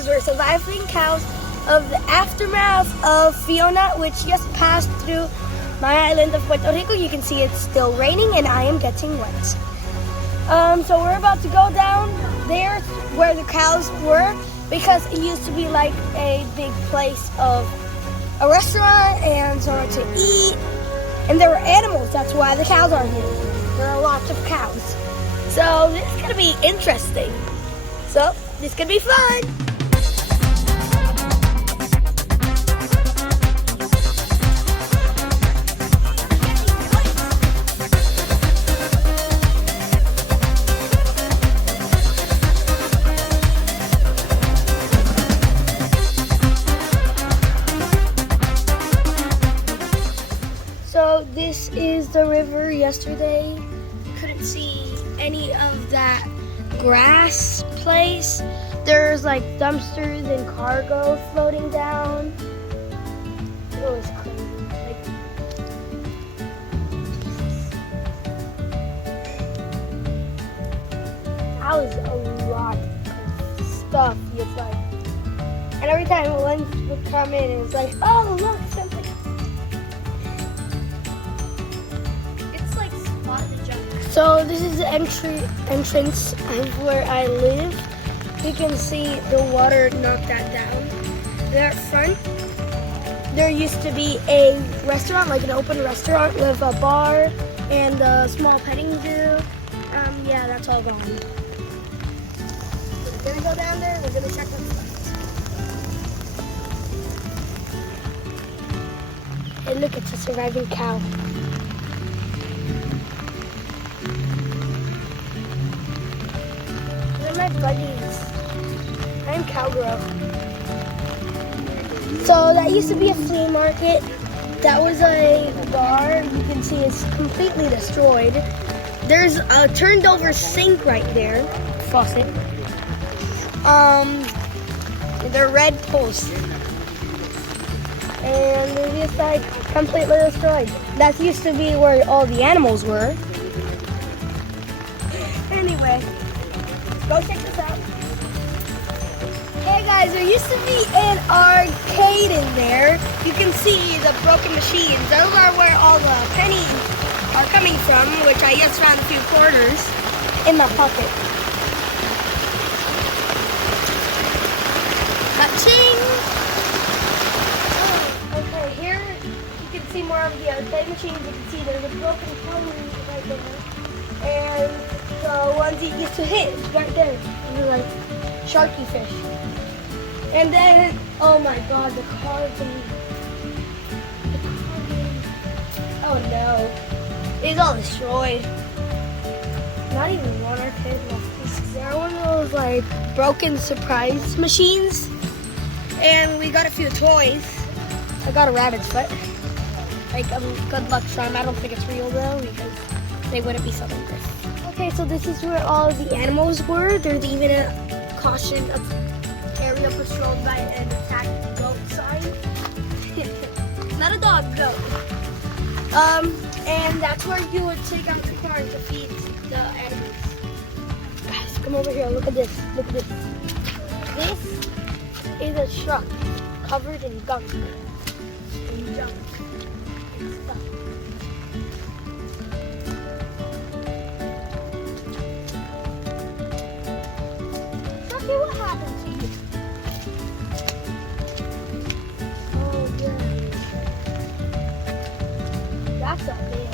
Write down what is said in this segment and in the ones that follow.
rescuers. We're surviving cows of the aftermath of Fiona, which just passed through my island of Puerto Rico. You can see it's still raining and I am getting wet. So we're about to go down there where the cows were, because it used to be like a big place of a restaurant and somewhere to eat. And there were animals, that's why the cows are here. There are lots of cows. So this is gonna be interesting. So this could be fun. So this is the river. Yesterday, you couldn't see any of that grass place. There's like dumpsters and cargo floating down. It was crazy. Like, that was a lot of stuff. It's like, and every time one would come in, it's like, oh look, something. So this is the entrance of where I live. You can see the water knocked that down. There at front, there used to be a restaurant, like an open restaurant with a bar and a small petting zoo. Yeah, that's all gone. So we're gonna go down there, we're gonna check what's left. Hey, look, it's a surviving cow. My buddies. I'm Cowgirl. So that used to be a flea market. That was a bar. You can see it's completely destroyed. There's a turned over sink right there. Faucet. They're red posts. And they're just like completely destroyed. That used to be where all the animals were. Anyway. Go check this out. Hey guys, there used to be an arcade in there. You can see the broken machines. Those are where all the pennies are coming from, which I just found a few quarters in my pocket. Ka-ching! Oh, okay, here you can see more of the arcade machines. You can see there's a broken phone right there. And the ones you used to hit right there. These are like sharky fish. And then, oh my god, the carving. Oh no. It's all destroyed. Not even one arcade left. They're one of those like broken surprise machines. And we got a few toys. I got a rabbit's foot. Like a good luck charm. I don't think it's real though, because they wouldn't be selling this. Okay, so this is where all the animals were. There's even a caution of area patrolled by an attacked goat sign. Not a dog, goat. And that's where you would take out the corn to feed the animals. Guys, come over here. Look at this. Look at this. This is a truck covered in gunk and junk and stuff. What happened to you? Oh, yeah. That's a big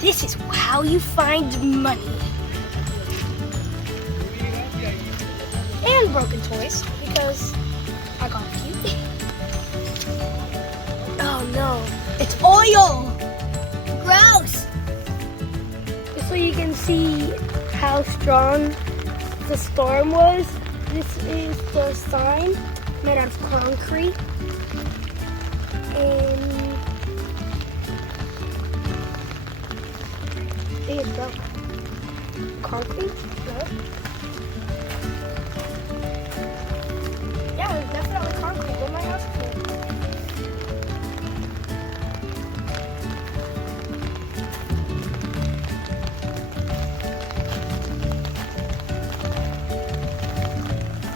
This is how you find money. And broken toys, because I got a few. Oh no. It's oil! Gross! Just so you can see how strong the storm was, this is the sign made out of concrete. And it is broken. Concrete? No? Yeah, it's definitely concrete. What am I asking for?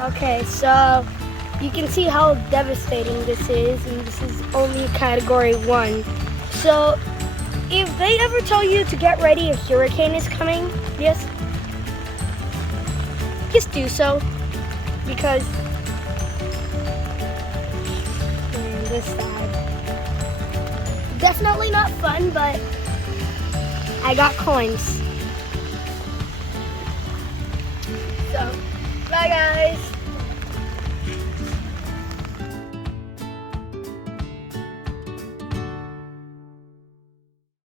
Okay, so you can see how devastating this is, and this is only category 1. So if they ever tell you to get ready, a hurricane is coming, just do so, because man, this side definitely not fun, but I got coins. So bye guys.